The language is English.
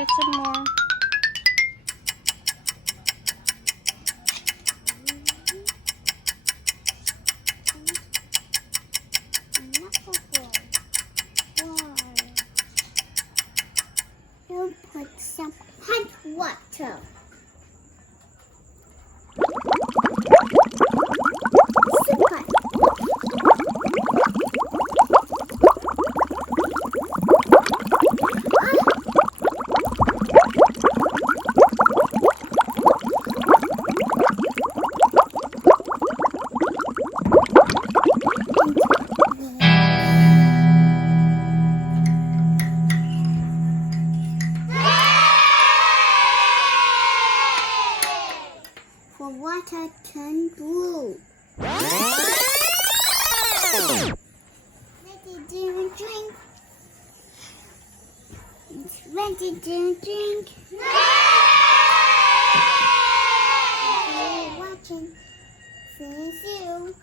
get some more. You'll put some hot water. Super. For water turn blue. Ready to drink. It's ready to drink. You're watching. See you.